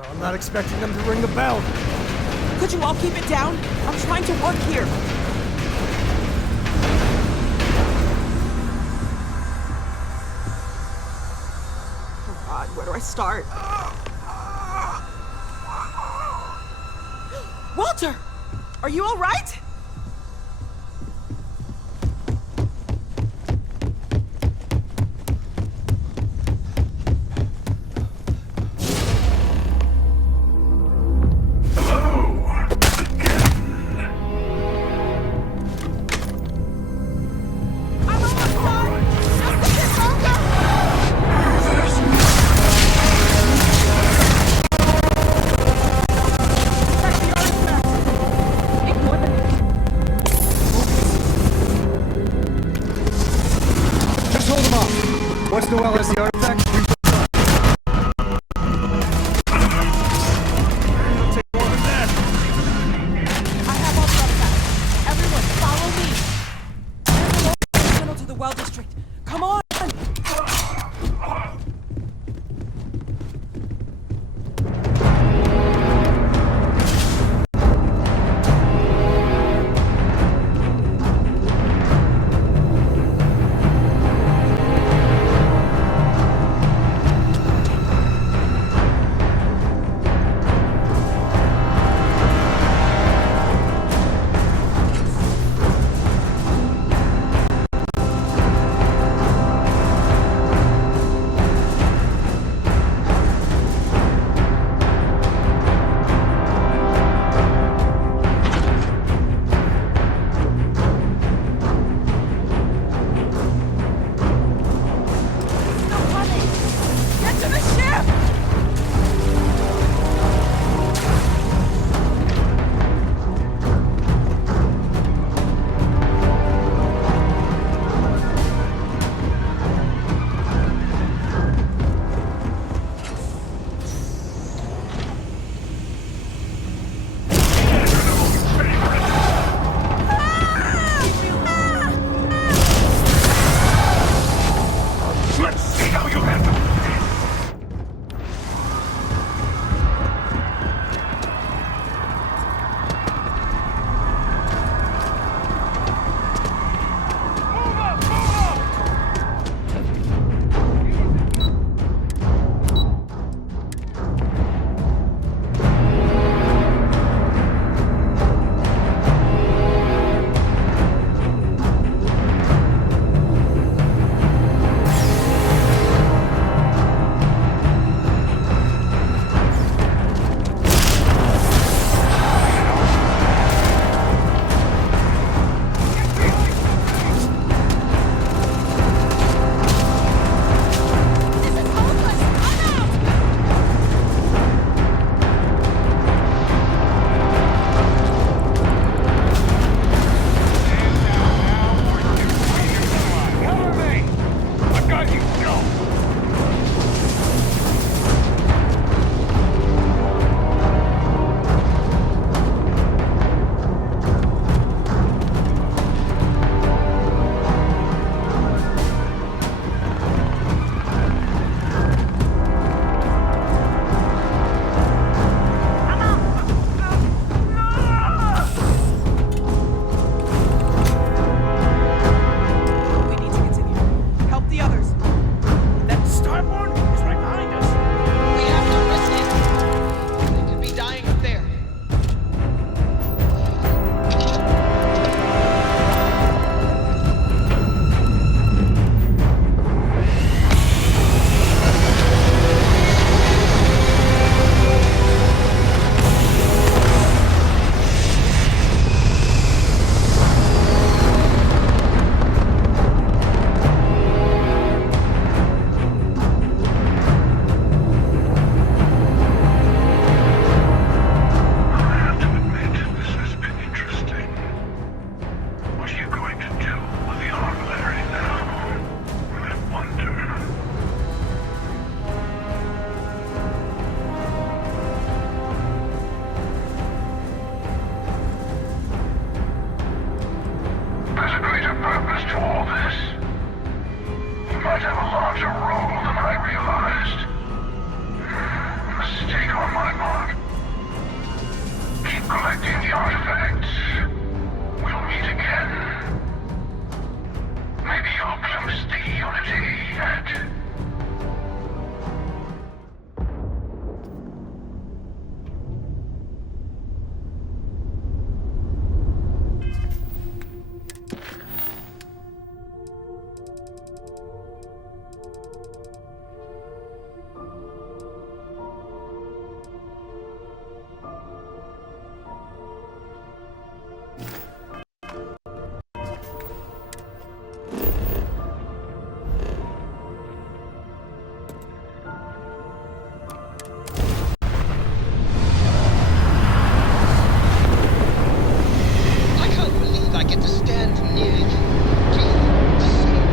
I'm not expecting them to ring the bell. Could you all keep it down? I'm trying to work here. Oh God, where do I start? Walter! Are you all right? Ignore them. Collecting the artifacts. We'll meet again. Maybe you'll glimpse the unity and... I can't believe I get to stand near you. To see you.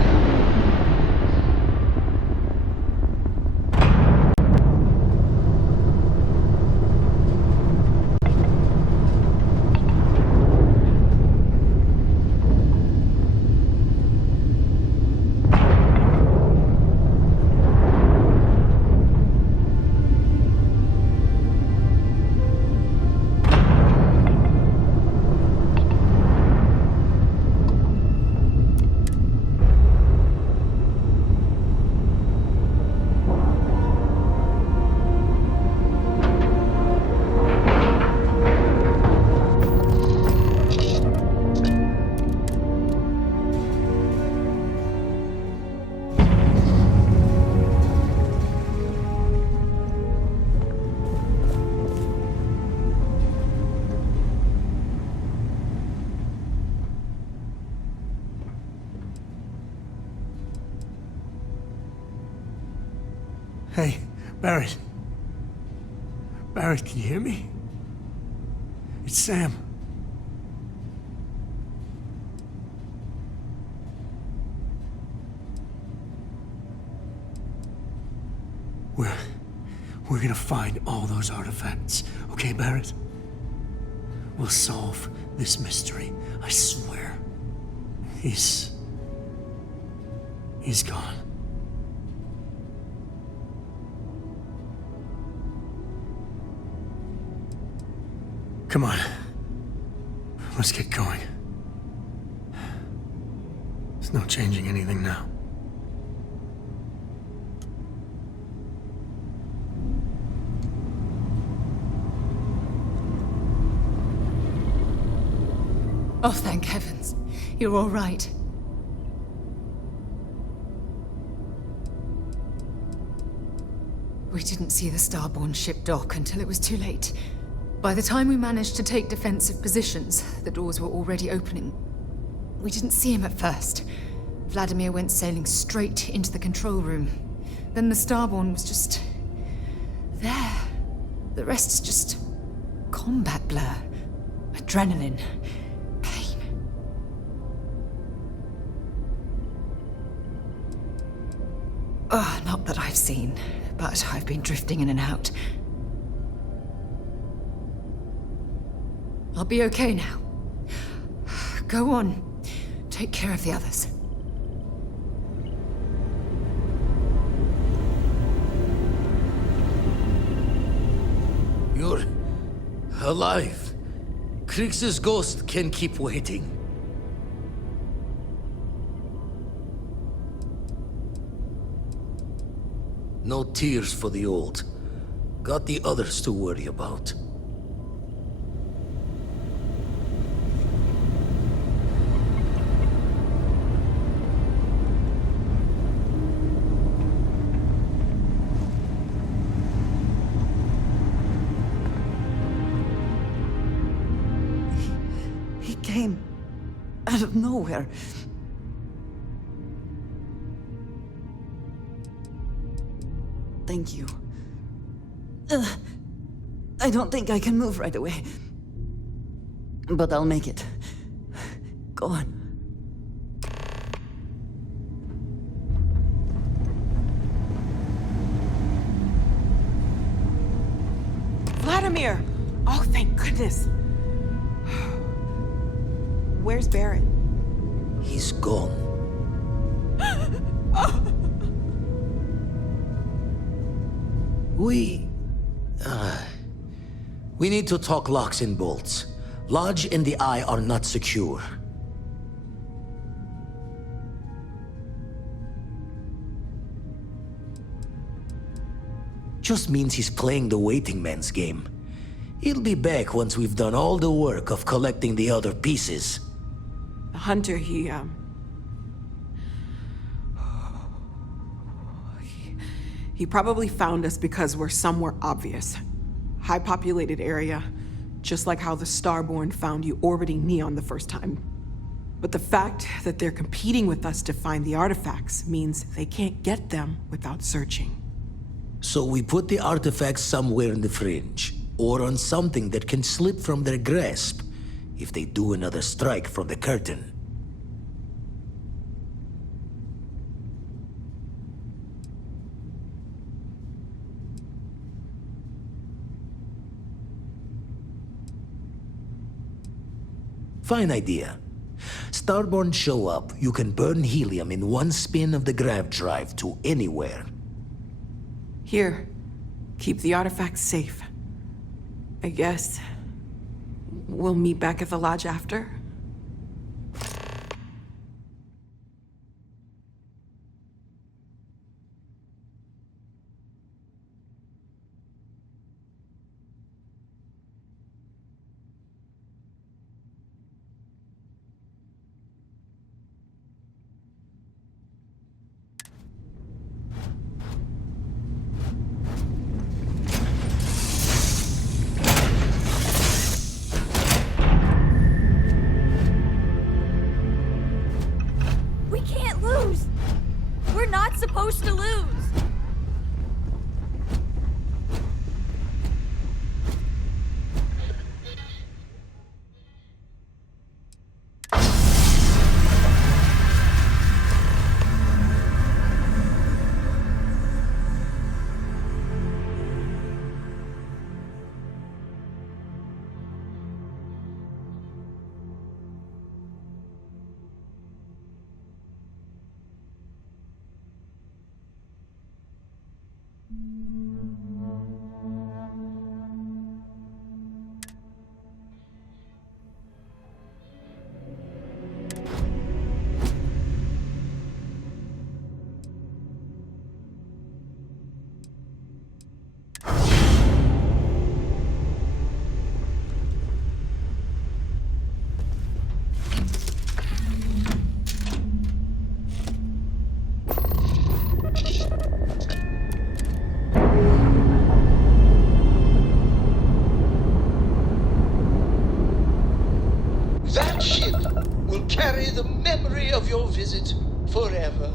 Hey, Barrett. Barrett, can you hear me? It's Sam. We're gonna find all those artifacts. Okay, Barrett? We'll solve this mystery. I swear. He's gone. Come on. Let's get going. There's no changing anything now. Oh, thank heavens. You're all right. We didn't see the Starborn ship dock until it was too late. By the time we managed to take defensive positions, the doors were already opening. We didn't see him at first. Vladimir went sailing straight into the control room. Then the Starborn was just... there. The rest is just... combat blur. Adrenaline. Pain. Not that I've seen, but I've been drifting in and out. I'll be okay now. Go on. Take care of the others. You're alive. Kriegs's ghost can keep waiting. No tears for the old. Got the others to worry about. He came out of nowhere. Thank you. I don't think I can move right away. But I'll make it. Go on. Vladimir! Oh, thank goodness. Where's Barrett? He's gone. We need to talk locks and bolts. Lodge and the Eye are not secure. Just means he's playing the waiting man's game. He'll be back once we've done all the work of collecting the other pieces. The hunter, he probably found us because we're somewhere obvious. High populated area, just like how the Starborn found you orbiting Neon the first time. But the fact that they're competing with us to find the artifacts means they can't get them without searching. So we put the artifacts somewhere in the fringe, or on something that can slip from their grasp if they do another strike from the curtain. Fine idea. Starborn show up, you can burn helium in one spin of the grav drive to anywhere. Here, keep the artifacts safe. I guess we'll meet back at the lodge after. We can't lose! We're not supposed to lose! That ship will carry the memory of your visit forever.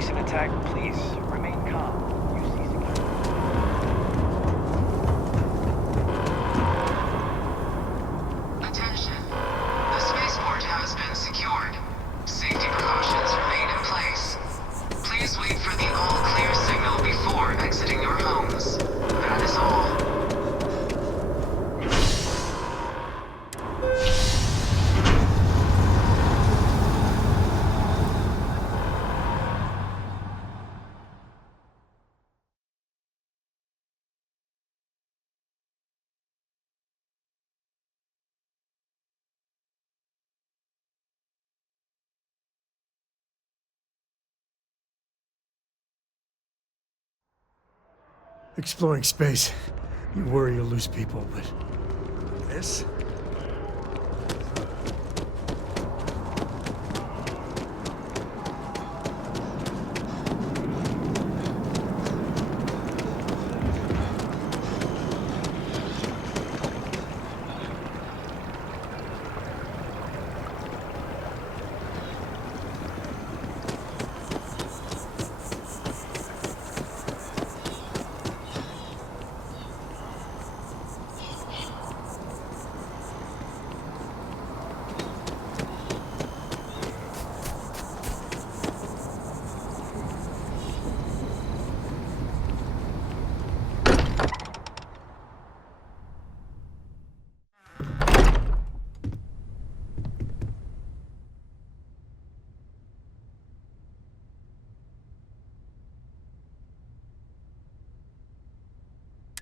Facing attack, please remain calm. Use these again. Attention. The spaceport has been secured. Safety precautions remain in place. Please wait for the all-clear signal before exiting your homes. That is all. Exploring space. You worry you'll lose people, but this?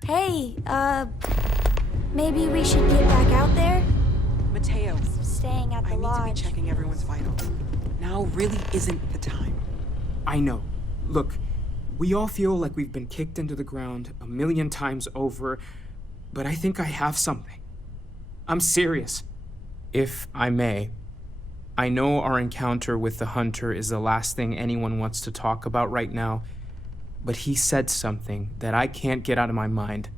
Hey, maybe we should get back out there? Mateo, Staying at the I need to lodge. be checking everyone's vitals. Now really isn't the time. I know. Look, we all feel like we've been kicked into the ground a million times over, but I think I have something. I'm serious. If I may, I know our encounter with the Hunter is the last thing anyone wants to talk about right now, but he said something that I can't get out of my mind.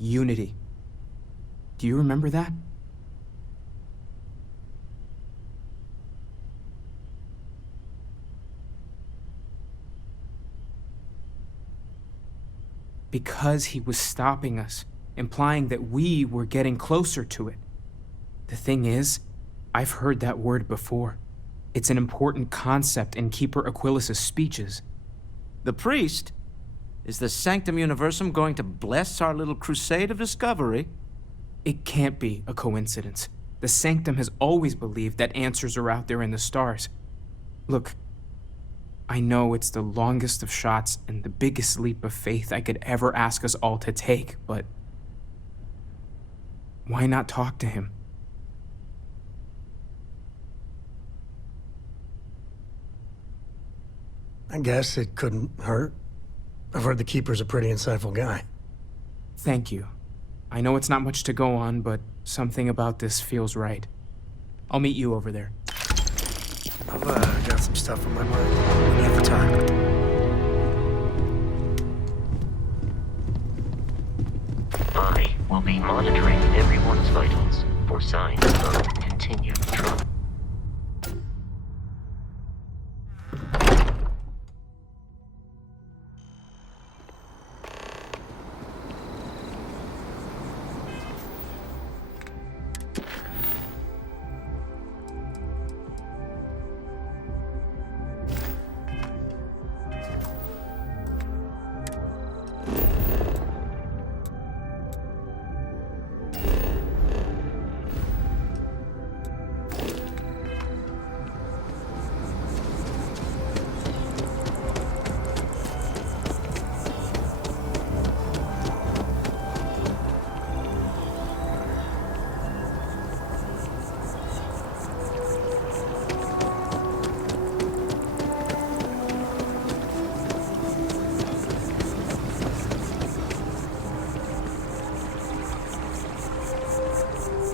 Unity. Do you remember that? Because he was stopping us, implying that we were getting closer to it. The thing is, I've heard that word before. It's an important concept in Keeper Aquilas's speeches. The priest? Is the Sanctum Universum going to bless our little crusade of discovery? It can't be a coincidence. The Sanctum has always believed that answers are out there in the stars. Look, I know it's the longest of shots and the biggest leap of faith I could ever ask us all to take, but why not talk to him? I guess it couldn't hurt. I've heard the Keeper's a pretty insightful guy. Thank you. I know it's not much to go on, but something about this feels right. I'll meet you over there. I've got some stuff on my mind. When you have the time. I will be monitoring everyone's vitals for signs of continued trauma.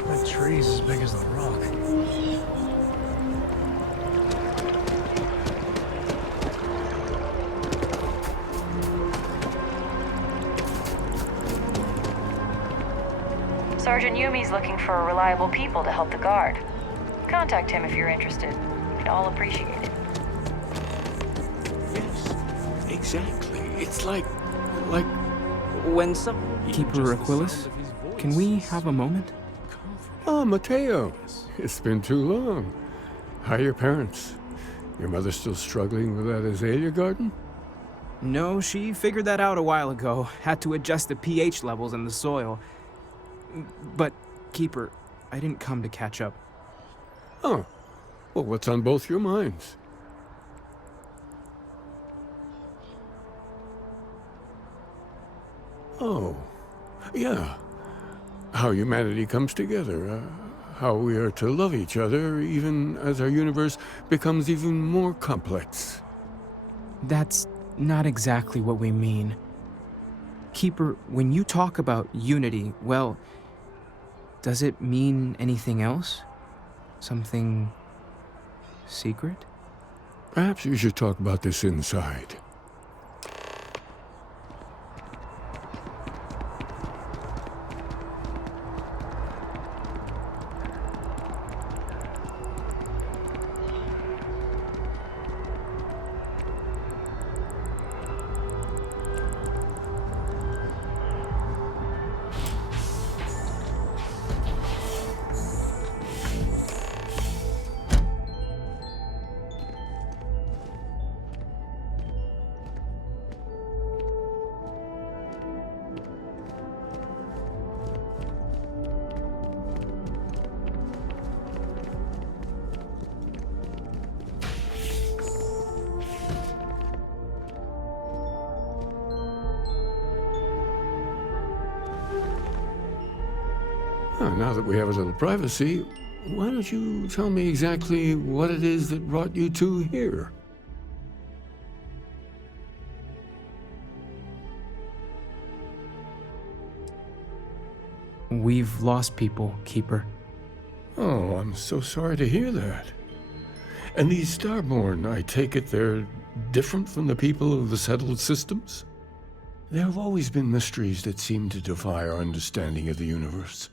That tree's as big as the rock. Sergeant Yumi's looking for reliable people to help the guard. Contact him if you're interested. We'd all appreciate it. Yes. Exactly. It's like when some... Keeper Aquilus, can we have a moment? Oh, Mateo. It's been too long. How are your parents? Your mother still struggling with that azalea garden? No, she figured that out a while ago. Had to adjust the pH levels in the soil. But, Keeper, I didn't come to catch up. Oh. Well, what's on both your minds? Oh. Yeah. How humanity comes together. How we are to love each other even as our universe becomes even more complex. That's not exactly what we mean. Keeper, when you talk about unity, well, does it mean anything else? Something secret? Perhaps you should talk about this inside. Now that we have a little privacy, why don't you tell me exactly what it is that brought you two here? We've lost people, Keeper. Oh, I'm so sorry to hear that. And these Starborn, I take it they're different from the people of the settled systems? There have always been mysteries that seem to defy our understanding of the universe.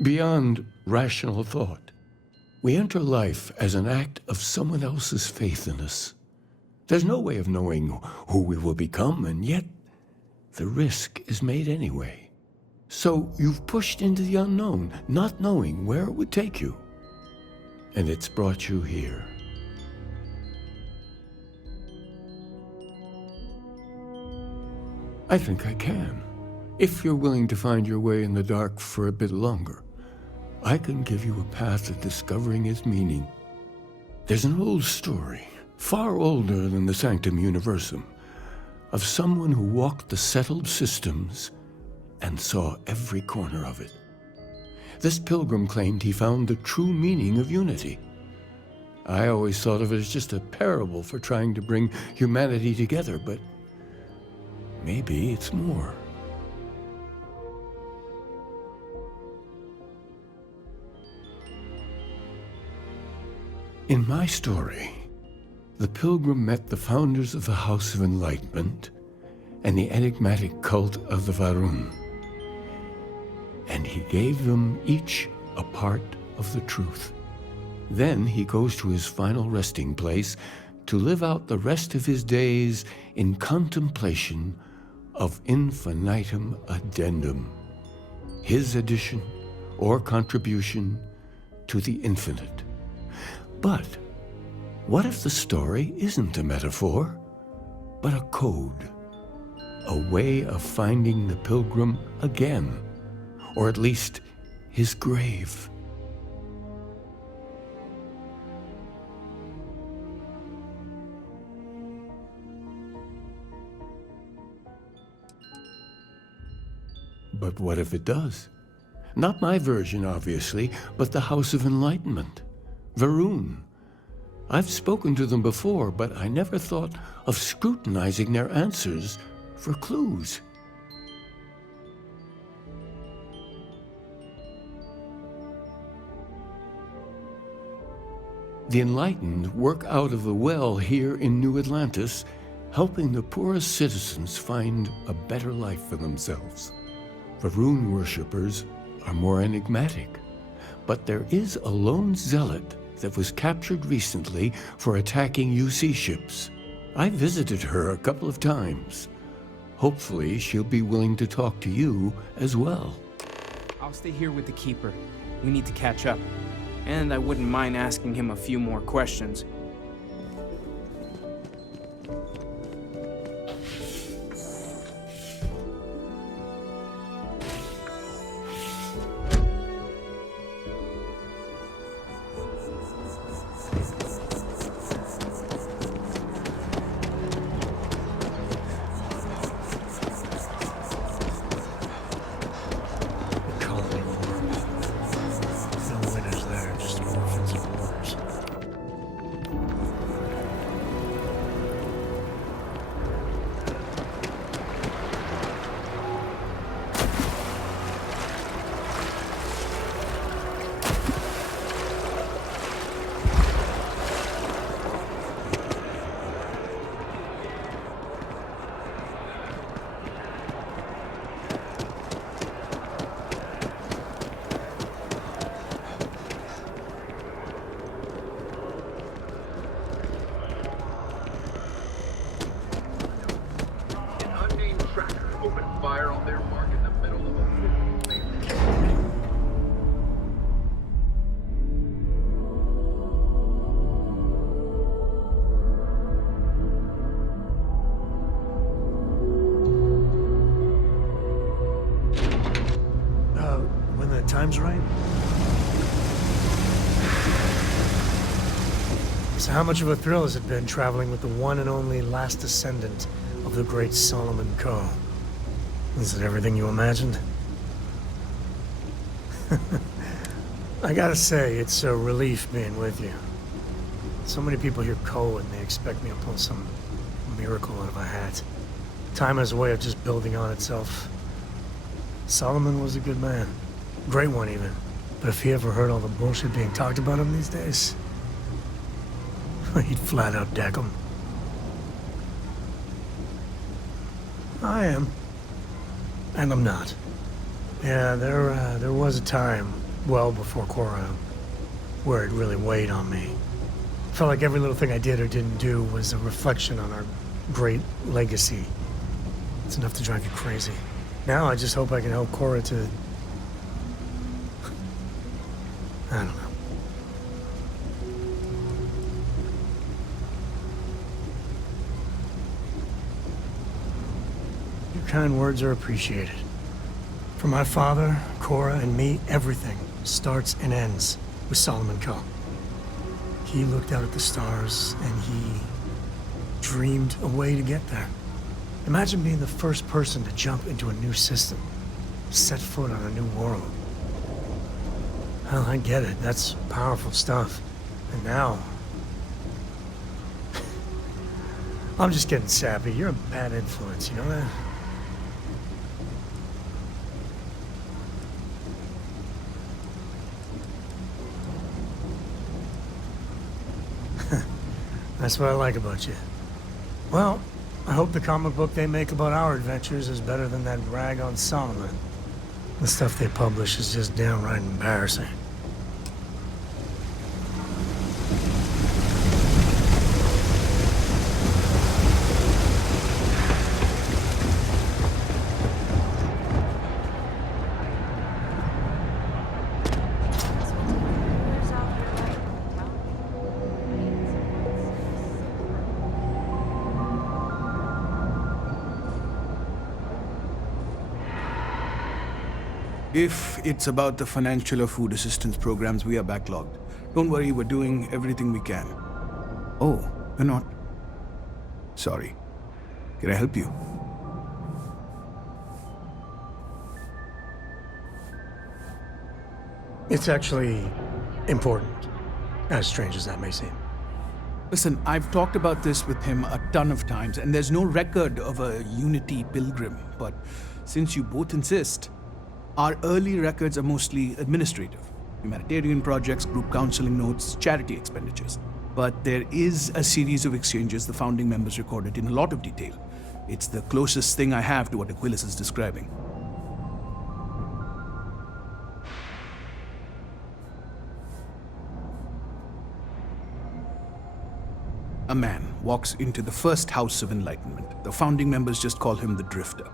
Beyond rational thought, we enter life as an act of someone else's faith in us. There's no way of knowing who we will become, and yet the risk is made anyway. So you've pushed into the unknown, not knowing where it would take you. And it's brought you here. I think I can. If you're willing to find your way in the dark for a bit longer, I can give you a path to discovering its meaning. There's an old story, far older than the Sanctum Universum, of someone who walked the settled systems and saw every corner of it. This pilgrim claimed he found the true meaning of unity. I always thought of it as just a parable for trying to bring humanity together, but maybe it's more. In my story, the pilgrim met the founders of the House of Enlightenment and the enigmatic cult of the Varun, and he gave them each a part of the truth. Then he goes to his final resting place to live out the rest of his days in contemplation of infinitum addendum, his addition or contribution to the infinite. But what if the story isn't a metaphor, but a code? A way of finding the pilgrim again, or at least his grave. But what if it does? Not my version, obviously, but the House of Enlightenment. Varun. I've spoken to them before, but I never thought of scrutinizing their answers for clues. The Enlightened work out of the well here in New Atlantis, helping the poorest citizens find a better life for themselves. Varun worshippers are more enigmatic, but there is a lone zealot that was captured recently for attacking UC ships. I visited her a couple of times. Hopefully, she'll be willing to talk to you as well. I'll stay here with the Keeper. We need to catch up. And I wouldn't mind asking him a few more questions. Time's right. So how much of a thrill has it been traveling with the one and only last descendant of the great Solomon Coe? Is it everything you imagined? I gotta say, it's a relief being with you. So many people hear Coe and they expect me to pull some miracle out of a hat. Time has a way of just building on itself. Solomon was a good man. Great one, even. But if he ever heard all the bullshit being talked about him these days, he'd flat out deck him. I am. And I'm not. Yeah, there was a time, well before Cora, where it really weighed on me. Felt like every little thing I did or didn't do was a reflection on our great legacy. It's enough to drive you crazy. Now I just hope I can help Cora to... I don't know. Your kind words are appreciated. For my father, Cora, and me, everything starts and ends with Solomon Coe. He looked out at the stars, and he dreamed a way to get there. Imagine being the first person to jump into a new system, set foot on a new world. Well, I get it. That's powerful stuff. And now... I'm just getting sappy. You're a bad influence, you know that? That's what I like about you. Well, I hope the comic book they make about our adventures is better than that rag on Solomon. The stuff they publish is just downright embarrassing. If it's about the financial or food assistance programs, we are backlogged. Don't worry, we're doing everything we can. Oh, you're not? Sorry. Can I help you? It's actually important, as strange as that may seem. Listen, I've talked about this with him a ton of times, and there's no record of a Unity pilgrim, but since you both insist, our early records are mostly administrative. Humanitarian projects, group counseling notes, charity expenditures. But there is a series of exchanges the founding members recorded in a lot of detail. It's the closest thing I have to what Aquilas is describing. a man walks into the first House of Enlightenment. The founding members just call him the Drifter.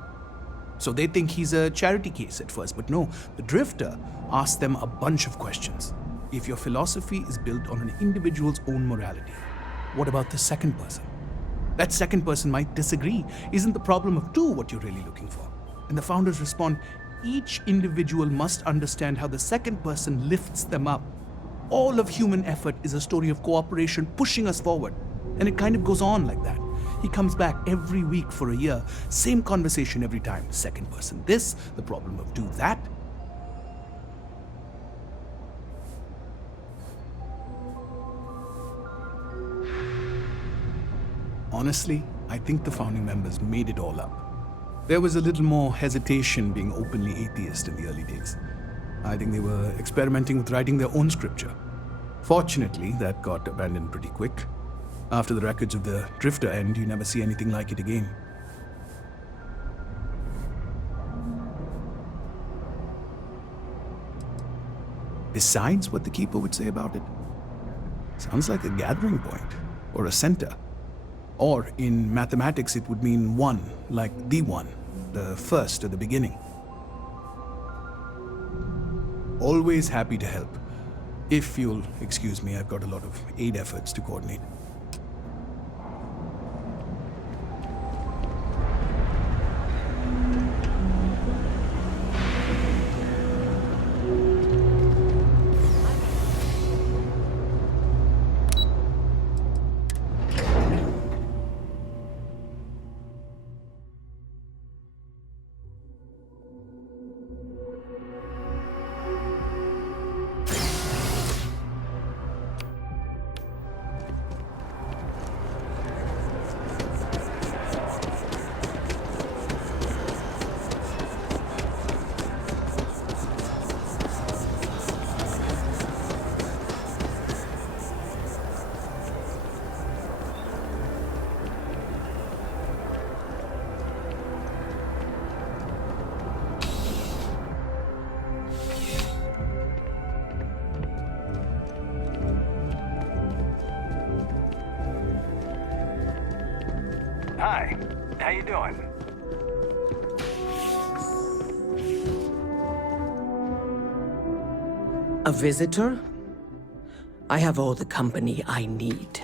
So they think he's a charity case at first, but no, the Drifter asks them a bunch of questions. If your philosophy is built on an individual's own morality, what about the second person? That second person might disagree. Isn't the problem of two what you're really looking for? And the founders respond, each individual must understand how the second person lifts them up. All of human effort is a story of cooperation pushing us forward. And it kind of goes on like that. He comes back every week for a year. Same conversation every time. Second person this, the problem of two that. Honestly, I think the founding members made it all up. There was a little more hesitation being openly atheist in the early days. I think they were experimenting with writing their own scripture. Fortunately, that got abandoned pretty quick. After the records of the Drifter end, you never see anything like it again. Besides what the Keeper would say about it, sounds like a gathering point, or a center. Or in mathematics, it would mean one, like the one, the first at the beginning. Always happy to help. If you'll excuse me, I've got a lot of aid efforts to coordinate. Hi, how you doing? A visitor? I have all the company I need.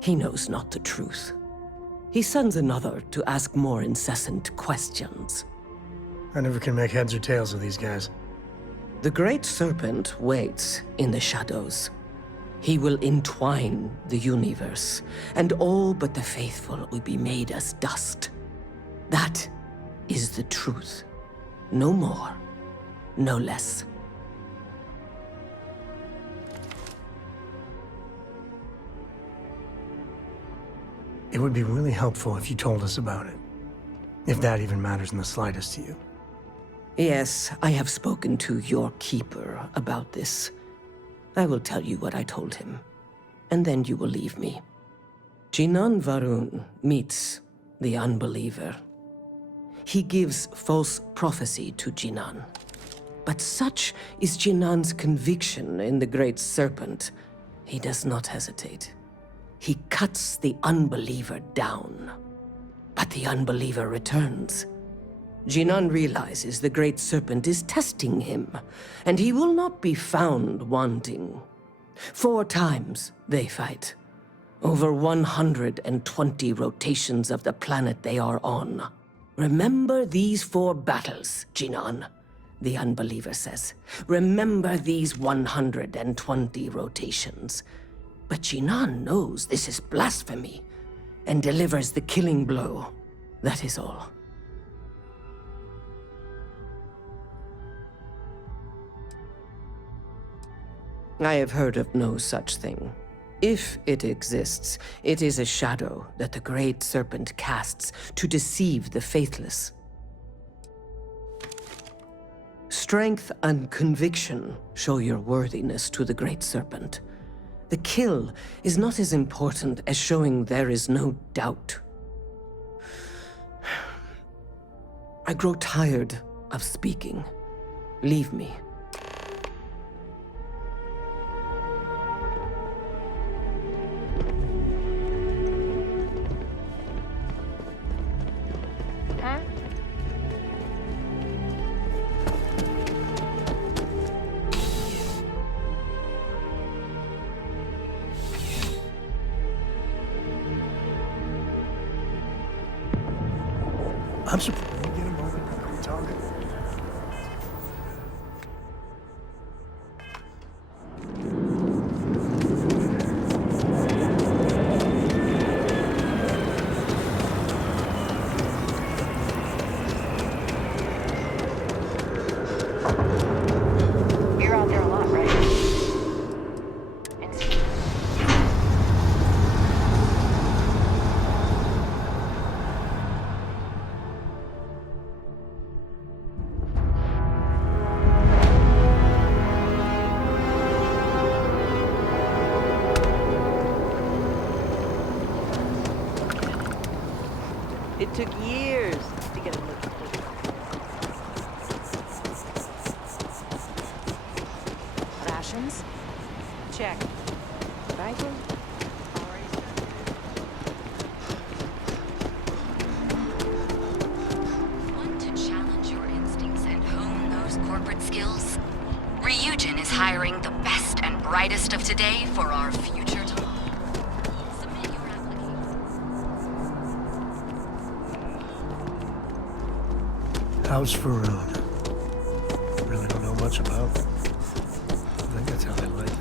He knows not the truth. He sends another to ask more incessant questions. I never can make heads or tails of these guys. The Great Serpent waits in the shadows. He will entwine the universe, and all but the faithful will be made as dust. That is the truth. No more, no less. It would be really helpful if you told us about it. If that even matters in the slightest to you. Yes, I have spoken to your keeper about this. I will tell you what I told him, and then you will leave me. Jinan Varun meets the unbeliever. He gives false prophecy to Jinan. But such is Jinan's conviction in the Great Serpent, he does not hesitate. He cuts the unbeliever down. But the unbeliever returns. Jinan realizes the Great Serpent is testing him, and he will not be found wanting. 4 times they fight. Over 120 rotations of the planet they are on. Remember these 4 battles, Jinan, the unbeliever says. Remember these 120 rotations. But Jinan knows this is blasphemy, and delivers the killing blow. That is all. I have heard of no such thing. If it exists, it is a shadow that the Great Serpent casts to deceive the faithless. Strength and conviction show your worthiness to the Great Serpent. The kill is not as important as showing there is no doubt. I grow tired of speaking. Leave me. huh? I'm surprised. Can we get a moment to talk? You're out there a lot, right? It took years to get a look at this. Rations? Check. Rifle? Want to challenge your instincts and hone those corporate skills? Ryujin is hiring the best and brightest of today for our future tomorrow. Submit your application. How's Faroon? Really don't know much about them. I think that's how they like it.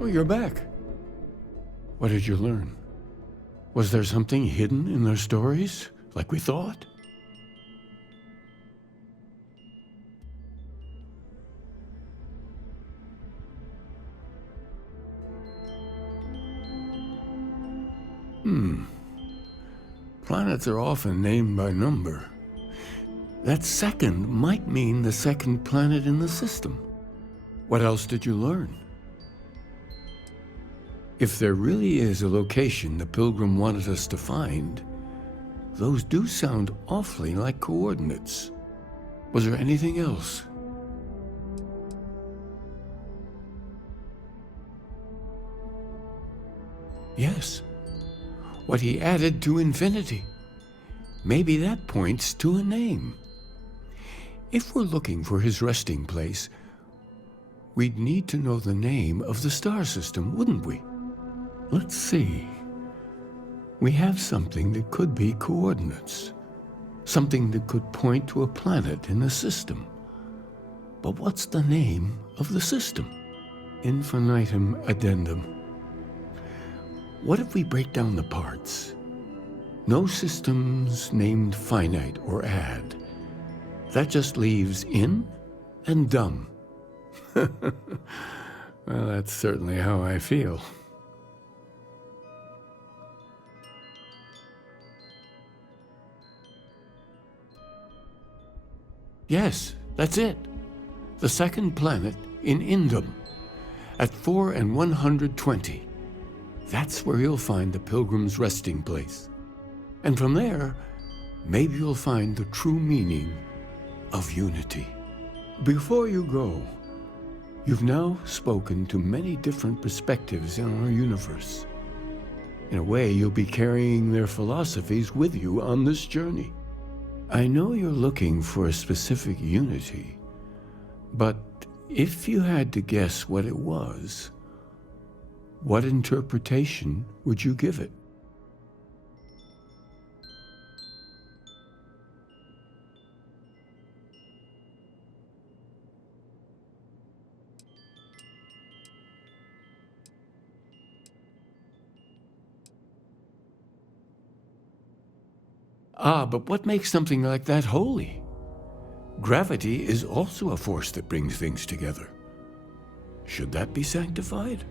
Oh, you're back. What did you learn? Was there something hidden in their stories, like we thought? Planets are often named by number. That second might mean the second planet in the system. What else did you learn? If there really is a location the Pilgrim wanted us to find, those do sound awfully like coordinates. Was there anything else? Yes. What he added to infinity. Maybe that points to a name. If we're looking for his resting place, we'd need to know the name of the star system, wouldn't we? Let's see. We have something that could be coordinates. Something that could point to a planet in the system. But what's the name of the system? Infinitum addendum. What if we break down the parts? No systems named finite or add. That just leaves in and dumb. Well, that's certainly how I feel. Yes, that's it. The second planet in Indum, at 4 and 120. That's where you'll find the Pilgrim's resting place. And from there, maybe you'll find the true meaning of unity. Before you go, you've now spoken to many different perspectives in our universe. In a way, you'll be carrying their philosophies with you on this journey. I know you're looking for a specific unity, but if you had to guess what it was, what interpretation would you give it? Ah, but what makes something like that holy? Gravity is also a force that brings things together. Should that be sanctified?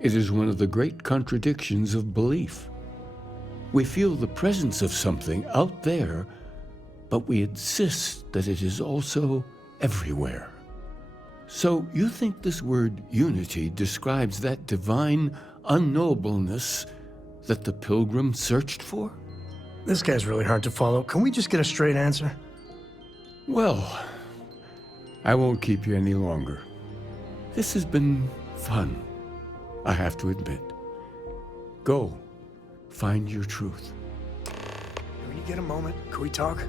It is one of the great contradictions of belief. We feel the presence of something out there, but we insist that it is also everywhere. So you think this word unity describes that divine unknowableness that the Pilgrim searched for? This guy's really hard to follow. Can we just get a straight answer? Well, I won't keep you any longer. This has been fun, I have to admit. Go, find your truth. When you get a moment, can we talk?